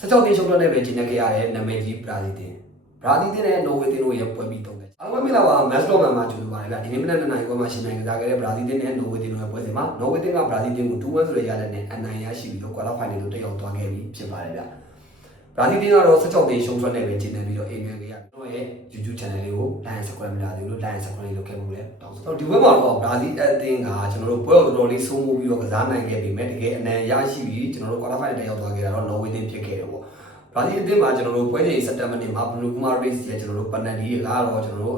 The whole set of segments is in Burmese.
16သိန်းရှုံးထွက်တဲ့ပဲကျင်းနေခဲ့ရတဲ့နာမည်ကြီးဘရာဇီးတင်နဲ့နော်ဝေတင်တို့ရဲ့ပွဲပြီးတုံးတယ်အားလုံးမင်္ဂလာပါမက်စတော့မှာကြိုဆိုပါရစေဒီနေ့မနက်9:00မှာရှင်နိုင်ကစားခဲ့တဲ့ဘရာဇီးတင်နဲ့နော်ဝေတင်တို့ရဲ့ပွဲစဉ်မှာနော်ဝေတင်ကဘရာဇီးတင်ကို2-1ဆိုတဲ့ရလဒ်နဲ့အနိုင်ရရှိပြီးတော့ကွာတာဖိုင်နယ်ကိုတက်ရောက်သွားခဲ့ပြီဖြစ်ပါတယ်ဗျဘရာဇီးတင်ကတော့16သိန်းရှုံးထွက်တဲ့ပဲကျင်းနေပြီးတော့အိမ်ပြန်ခဲ့ရတယ်တို့ရဲ့ YouTube channel လေးကို like subscribe မလုပ်သေးဘူးလို့ like subscribe လုပ်ခဲ့မှုလဲတောင်းဆိုတော့ဒီဘက်မှာတော့ဘရာဇီးအသင်းကကျွန်တော်တို့ပွဲတော်တော်လေးစိုးမိုးပြီးတော့ကစားနိုင်ခဲ့ပြီမဲ့တကယ်အနိုင်ရရှိပြီးကျွန်တော်တို့ကွာတာဖိုင်နယ်တက်ရောက်သွားခဲ့တာတော့နော်ဝေတင်ဖြစ်ခဲ့တယ်ပေါ့ဘာဒီအသင်းမှာကျွန်တော်တို့ပွဲချိန်စက်တက်မနေ့မှာဘလူးကူမာရေးစ်ရဲ့ကျွန်တော်တို့ပန်နယ်လီကတော့ကျွန်တော်တို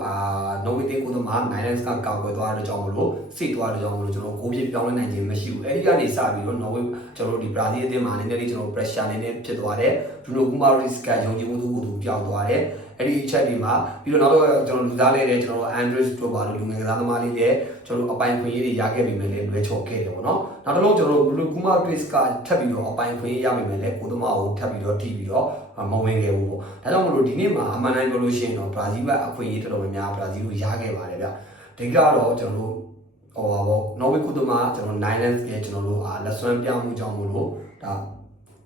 ့နော်ဝေတင်ကိုတော့မှာ9-9ကကောက်ွယ်သွားတဲ့ကြောင့်မလို့စိတ်သွားတဲ့ကြောင့်မလို့ကျွန်တော်ကိုပြပြောင်းလဲနိုင်ခြင်းမရှိဘူးအဲဒီကနေစပြီးတော့နော်ဝေကျွန်တော်တို့ဒီဘရာဇီးအသင်းမှာနည်းနည်းလေးကျွန်တော် pressure နည်းနည်းဖြစ်သွားတယ်ဘလူးကူမာရေးစ်ကယုံကြည်မှုသူကိုသူပြောင်းသွားတယ်အဲ့ဒီအချက်တွေမှာပြီးတော့နောက်တော့ကျွန်တော်လူသားလေးတွေကျွန်တော်တို့ Andres တို့ပါလို့လူငယ်ကစားသမားလေးတွေကျွန်တော်တို့အပိုင်ခွင့်ရေးတွေရခဲ့ပြီမယ်လေလွဲချော်ခဲ့တယ်ပေါ့နော်နောက်တစ်လုံးကျွန်တော်တို့ Blue Kuma Twist ကထပ်ပြီးတော့အပိုင်ခွင့်ရေးရပြီမယ်လေကိုသမားကိုထပ်ပြီးတော့ထိပြီးတော့မဝင်ခဲ့ဘူးပေါ့ဒါကြောင့်မလို့ဒီနေ့မှာအမှန်တိုင်းပြောလို့ရှိရင်တော့ဘရာဇီးဘက်အခွင့်အရေးတော်တော်များများဘရာဇီးတို့ရခဲ့ပါတယ်ဗျဒီကတော့ကျွန်တော်တို့ဟောပါပေါ့နော်ဝေကိုသမားကျွန်တော် 9-9ရဲ့ကျွန်တော်တို့လက်စွမ်းပြမှုကြောင့်မို့လို့ဒါ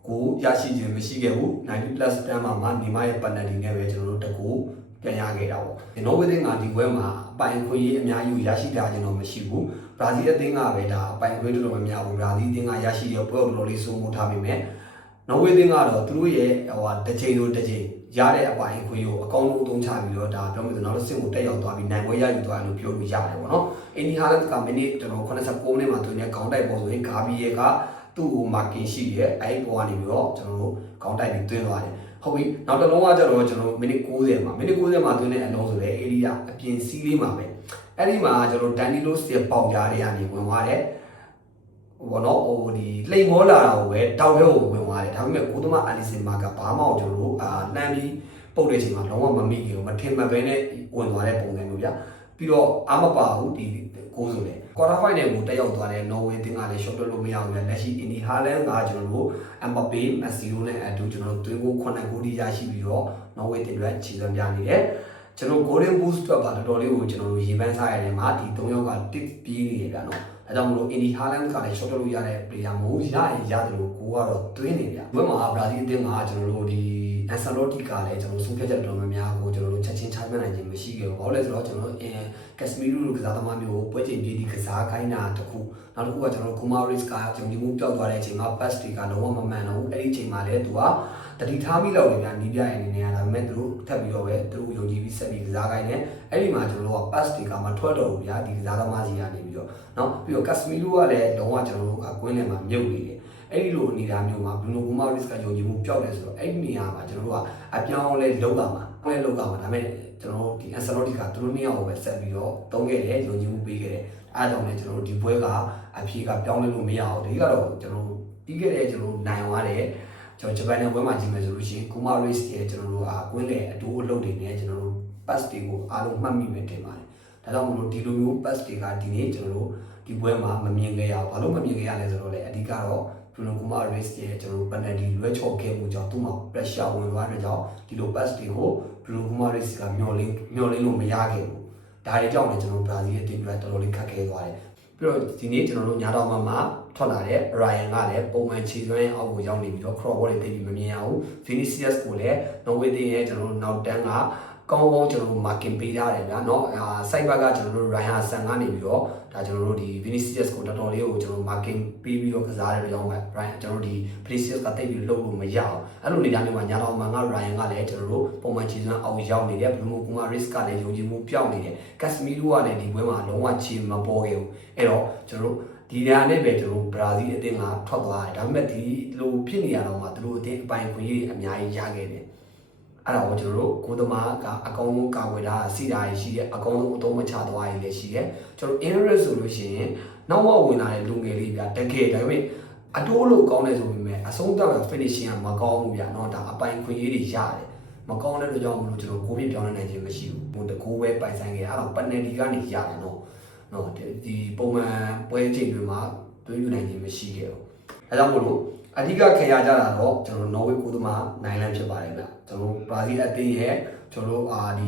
ကိုရရှိခြင်းမရှိခဲ့ဘူး90+ တန်းမှာနေမရဲ့ပန်နယ်တီနဲ့ပဲကျွန်တော်တို့တကူပြန်ရခဲ့တာပေါ့နော်ဝေတင်ကဒီဘွဲမှာအပိုင်ခွင့်ရေးအများကြီးရရှိတာကျွန်တော်မရှိဘူးဘရာဇီးအသင်းကပဲဒါအပိုင်ခွင့်တော်တော်များများဘူးဘရာဇီးအသင်းကရရှိတဲ့ပွဲတော်တော်လေးစိုးမိုးထားပြီမဲ့နော်ဝေတင်ကတော့သူတို့ရဲ့တစ်ချိန်လိုတစ်ချိန်ရတဲ့အပိုင်ခွင့်ကိုအကောင်းဆုံးအသုံးချပြီးတော့ဒါပြောမယ်ဆိုတော့နောက်တစ်ဆင့်ကိုတက်ရောက်သွားပြီးနိုင်ပွဲရယူသွားတယ်လို့ပြောလို့ရတယ်ပေါ့နော်အင်ဒီဟာလတ်ကမိနစ်ကျွန်တော်89မိနစ်မှာသူနဲ့ခေါင်းတိုက်ပေါ်ဆိုရင်ဂါဘီယေကသူ့ကိုမာကင်ရှိရဲ့အဲ့ဒီပေါ်ကနေပြီးတော့ကျွန်တော်တို့ခေါင်းတိုက်ပြီးတွင်းသွားတယ်ဟုတ်ပြီနောက်တစ်လုံးကကျတော့ကျွန်တော်မိနစ်90မှာမိနစ်90မှာတွင်းတဲ့အလုံးဆိုလေအေရီယာအပြင်စီးလေးမှာပဲအဲ့ဒီမှာကျွန်တော်ဒန်နီလိုစ်ရဲ့ပေါင်ကြားတွေကနေဝင်သွားတယ်ဘောနော်ဟိုဒီလိမ်မောလာတာကိုပဲတောက်ထဲကိုဝင်သွားတယ်ဒါပေမဲ့ကိုသမားအလီစင်မာကဘာမှကျွန်တော်တို့လှမ်းပြီးပုတ်တဲ့အချိန်မှာလုံးဝမမိဘူးမထင်မှတ်ဘဲနဲ့ဝင်သွားတဲ့ပုံစံမျိုးဗျပြီးတော့အားမပါဘူးဒီကိုဆိုလေကွာတာဖိုင်နယ်ကိုတက်ရောက်သွားတဲ့နော်ဝေတင်ကလည်း short လို့မရဘူးလေလက်ရှိအင်ဒီဟာလန်ကကျွန်တော်တို့အမ်ဘပေမက်ဆီတို့နဲ့အတူကျွန်တော်တို့သွင်းကို9ဂိုးထိရရှိပြီးတော့နော်ဝေတင်အတွက်ခြေစွမ်းပြနေတယ်ကျွန်တော် golden boost အတွက်ပါတော်တော်လေးကိုကျွန်တော်တို့ရေပန်းစားရတယ်မှာဒီ3ယောက်က tip ပြေးနေတယ်ဗျာနော်အဲကြောင့်မလို့အင်ဒီဟာလန်ကလည်း short လို့ရတဲ့ player မဟုတ်ရရင်ရတယ်လို့ကိုကတော့သွင်းနေဗျာဘယ်မှာဘရာဇီးအသင်းကကျွန်တော်တို့ဒီအန်ဆာလော်တီကလည်းကျွန်တော်ဆုံးဖြတ်ချက်တော်များများကိုကျွန်တော်တို့ချက်ချင်းချပြနိုင်ခြင်းမရှိခဲ့ဘူး။ဘာလို့လဲဆိုတော့ကျွန်တော်ကက်စမီလိုကစားသမားမျိုးပွဲချိန်ပြည်ဒီကစားခိုင်းတာတခုနောက်တစ်ခုကကျွန်တော်ကူမာရစ်ကဂျုံဂျီမှုပြောက်သွားတဲ့အချိန်မှာ pass တွေကလုံးဝမမှန်တော့ဘူး။အဲ့ဒီအချိန်မှာလည်းသူကတတိထားမိလောက်နေပြန်နီးပြရနေနေရတာဒါပေမဲ့သူတို့ထပ်ပြီးတော့ပဲသူတို့ယုံကြည်ပြီးဆက်ပြီးကစားခိုင်းတယ်။အဲ့ဒီမှာကျွန်တော်တို့က pass တွေကမထွက်တော့ဘူးဗျာဒီကစားသမားစီကနေပြီးတော့နော်ပြီးတော့ကက်စမီလိုကလည်းလုံးဝကျွန်တော်တို့ကကွင်းထဲမှာမြုပ်နေတယ်။အဲ့ဒီလိုနေတာမျိုးမှာဘလူးကူမာရစ်ကယုံကြည်မှုပျောက်တယ်ဆိုတော့အဲ့ဒီနေရာမှာကျွန်တော်တို့ကအပြောင်းလဲလောက်လာမှာလဲလောက်လာမှာဒါပေမဲ့ကျွန်တော်တို့ဒီအန်ဆာလော်တီကသူတို့နှစ်ယောက်ကိုပဲဆက်ပြီးတော့တုံးခဲ့တယ်ယုံကြည်မှုပေးခဲ့တယ်အားကြောင့်လည်းကျွန်တော်တို့ဒီဘွဲကအဖြေကပြောင်းလဲလို့မရအောင်ဒီကတော့ကျွန်တော်တို့ပြီးခဲ့တဲ့ကျွန်တော်တို့နိုင်သွားတယ်ကျွန်တော်ဂျပန်နဲ့ဘွဲမှာကြည့်မယ်ဆိုလို့ရှိရင်ကူမာရစ်ရဲ့ကျွန်တော်တို့ကကွင်းလေအတိုးအလုပ်တွေနဲ့ကျွန်တော်တို့ pass တွေကိုအားလုံးမှတ်မိမယ်ထင်ပါတယ်ဒါကြောင့်မလို့ဒီလိုမျိုး pass တွေကဒီနေ့ကျွန်တော်တို့ဒီဘွဲမှာမမြင်ခဲ့ရဘူးဘာလို့မမြင်ခဲ့ရလဲဆိုတော့လေအဓိကတော့ဘလူးကူမာရေးစ်ရဲ့ကျွန်တော်တို့ penalty လွဲချော်ခဲ့မှုကြောင့်သူ့မှာ pressure ဝင်သွားတဲ့ကြောင့်ဒီလို pass တွေကိုဘလူးကူမာရေးစ်ကမျောလင်းလို့မရခဲ့ဘူးဒါတွေကြောင့်လည်းကျွန်တော်တို့ဘရာဇီးရဲ့တင်ပြတော်တော်လေးခက်ခဲသွားတယ်ပြီးတော့ဒီနေ့ကျွန်တော်တို့ညာတော်မှာထွက်လာတဲ့ Ryan ကလည်းပုံမှန်ခြေစွမ်းအောက်ကိုရောက်နေပြီးတော့ cross ball တွေတိတ်ပြီးမမြင်ရဘူး Vinicius ကိုလည်း Norway ရဲ့ကျွန်တော်တို့နောက်တန်းကကောင်းကောင်းကျွန်တော်တို့ marking ပေးထားတယ်ဗျာเนาะစိုက်ဘက်ကကျွန်တော်တို့ Ryan ဆန်ကနေပြီးတော့ဒါကျွန်တော်တို့ဒီ Vinicius ကိုတော်တော်လေးကိုကျွန်တော် marking ပေးပြီးတော့ကစားတဲ့ကြောင်းပဲ Ryan ကျွန်တော်တို့ဒီ Vinicius ကတိတ်ပြီးလှုပ်လို့မရအောင်အဲ့လိုနေရာမျိုးမှာညာတော်မှာက Ryan ကလည်းကျွန်တော်တို့ပုံမှန်ခြေစွမ်းအောက်ရောက်နေတယ် Bruno Guimaraes ကလည်းယုံကြည်မှုပြောင်းနေတယ် Casemiro ကလည်းဒီပွဲမှာလုံးဝခြေမပေါ်ခဲ့ဘူးအဲ့တော့ကျွန်တော်တို့ဒီနေရာနဲ့ပဲကျွန်တော်ဘရာဇီးအသင်းကထွက်သွားတယ်ဒါပေမဲ့ဒီလိုဖြစ်နေရတော့မှသူတို့အသင်းအပိုင်ခွင့်ရေးအများကြီးရခဲ့တယ်အဲ့ဒါကိုကျွန်တော်တို့ကိုသမားကအကောင်းဆုံးကာဝယ်တာစီတာရှိတယ်အကောင်းဆုံးအသုံးမချသွားရည်လည်းရှိတယ်ကျွန်တော် interest ဆိုလို့ရှိရင်နောက်မှဝင်လာတဲ့လူငယ်လေးပြတကယ်ဒါပေမဲ့အတိုးလို့ကောင်းတယ်ဆိုပေမဲ့အဆုံးသတ် finishing ကမကောင်းဘူးဗျာเนาะဒါအပိုင်ခွင့်ရေးတွေရတယ်မကောင်းတဲ့လူကြောင့်မလို့ကျွန်တော်ကိုပြပြောင်းနိုင်ခြင်းမရှိဘူးဟိုတကိုးပဲပိုင်ဆိုင်ခဲ့အဲ့တော့ penalty ကနေရတယ်เนาะဒီပုံမှန်ပွဲချိန်တွေမှာသွင်းယူနိုင်ခြင်းမရှိခဲ့ဘူးအဲကြောင့်မို့လို့အဓိကခေရကြတာတော့ကျွန်တော်နော်ဝေကိုသမားနိုင်လန်းဖြစ်ပါတယ်ဗျကျွန်တော်ဘရာဇီးအသင်းရဲ့ကျွန်တော်ဒ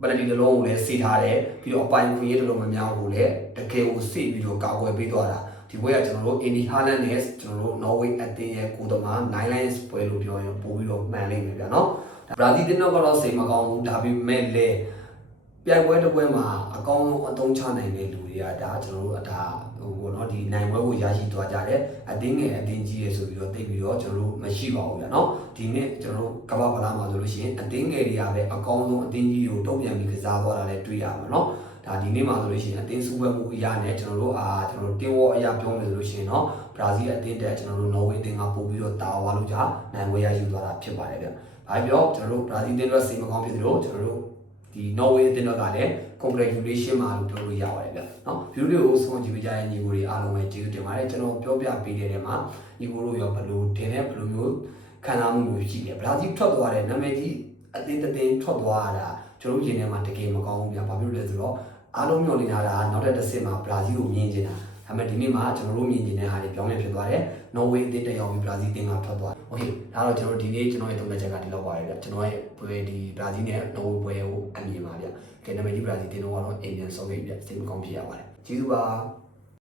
ီပနတီတလုံးကိုလည်းစီထားတယ်ပြီးတော့အပိုင်ခွင့်ရေးတလုံးမများဘူးလေတကယ်ကိုစီပြီးတော့ကာကွယ်ပေးသွားတာဒီ ဒီပွဲကကျွန်တော်တို့အင်ဒီဟာလန်နဲ့ကျွန်တော်တို့နော်ဝေးအသင်းရဲ့ကိုယ်သမား9 lines ပွဲလို့ပြောရင်ပို့ပြီးတော့မှန်လိမ့်မယ်ဗျာနော်ဘရာဇီးတင်းတော့ကတော့စိတ်မကောင်းဘူးဒါပေမဲ့လည်းပြိုင်ပွဲတစ်ပွဲမှာအကောင်းဆုံးအသုံးချနိုင်တဲ့လူတွေကဒါကျွန်တော်တို့ဒါဟိုပေါ့နော်ဒီနိုင်ပွဲကိုရရှိသွားကြတယ်အတင်းငယ်အတင်းကြီးရဆိုပြီးတော့တိတ်ပြီးတော့ကျွန်တော်တို့မရှိပါဘူးဗျာနော်ဒီနေ့ကျွန်တော်တို့ကမ္ဘာ့ဖလားမှာဆိုလို့ရှိရင်အတင်းငယ်တွေကပဲအကောင်းဆုံးအတင်းကြီးကိုတုံ့ပြန်ပြီးကစားသွားတာလည်းတွေ့ရမှာနော်ဒါဒီနေ့မှာဆိုလို့ရှိရင်အတင်းစုပွဲမှုအရာနဲ့ကျွန်တော်တို့တင်းဝေါ်အရာပြောမယ်ဆိုလို့ရှိရင်တော့ဘရာဇီးအသင်းတက်ကျွန်တော်တို့နော်ဝေးအသင်းကပို့ပြီးတော့တာဝါလို့ကြာနိုင်ပွဲရယူသွားတာဖြစ်ပါတယ်ဗျ။ဘာပြောကျွန်တော်တို့ဘရာဇီးအသင်းတို့စိတ်မကောင်းဖြစ်သလိုကျွန်တော်တို့ဒီနော်ဝေးအသင်းတို့ကလည်း congratulation မှာလို့ပြောလို့ရပါတယ်ဗျ။နော်ဗီဒီယိုကိုဆုံးကြည့်ပေးကြတဲ့ညီကိုတွေအားလုံးပဲကျေးဇူးတင်ပါတယ်ကျွန်တော်ပြောပြပေးတဲ့နေမှာညီကိုတို့ရောဘယ်လိုတင်တဲ့ဘယ်လိုမျိုးခံစားမှုမျိုးရှိတယ်ဘရာဇီးထွက်သွားတဲ့နာမည်ကြီးအသင်းတစ်သင်းထွက်သွားတာကျွန်တော်တို့ရင်ထဲမှာတကယ်မကောင်းဘူးဗျ။ဘာဖြစ်လို့လဲဆိုတော့အားလုံးမျှော်လင့်နေတာနောက်တစ်ဆင့်မှာဘရာဇီးကိုမြင်ချင်တာဒါပေမဲ့ဒီနေ့မှာကျွန်တော်တို့မြင်ချင်တဲ့ဟာတွေပြောင်းလဲဖြစ်သွားတယ်နော်ဝေးအသင်းတက်ရောက်ပြီးဘရာဇီးအသင်းကထွက်သွားတယ်โอเคဒါတော့ကျွန်တော်ဒီနေ့ကျွန်တော်ရဲ့သုံးသပ်ချက်ကဒီလောက်ပါပဲဗျကျွန်တော်ရဲ့ပွဲဒီဘရာဇီးနဲ့နော်ဝေးပွဲကိုအမြင်ပါဗျကဲနာမည်ကြီးဘရာဇီးအသင်းတော့အင်ဂျင်ဆော့ဂိတ်ဗျစိတ်မကောင်းဖြစ်ရပါတယ်ကျေးဇူးပါ